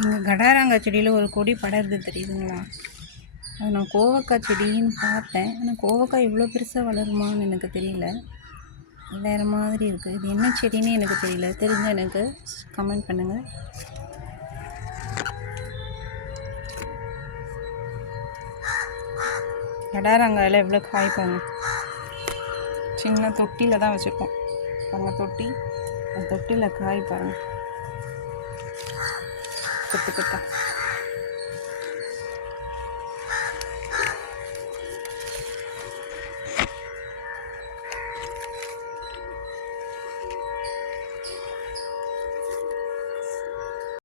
எங்கள் கடாராங்காய் செடியில் ஒரு கொடி படருது தெரியுதுங்களா? அது நான் கோவக்காய் செடின்னு பார்த்தேன். ஆனால் கோவக்காய் இவ்வளோ பெருசாக வளருமான்னு எனக்கு தெரியல. வேறு மாதிரி இருக்குது. இது என்ன செடின்னு எனக்கு தெரியல. தெரிஞ்ச எனக்கு கமெண்ட் பண்ணுங்கள். கடாராங்காயில் எவ்வளோ காய் பாருங்க. சின்ன தொட்டியில் தான் வச்சுருக்கோம் பாருங்கள். தொட்டி, அந்த தொட்டியில் காய் பாருங்கள், கொத்து கொத்தா.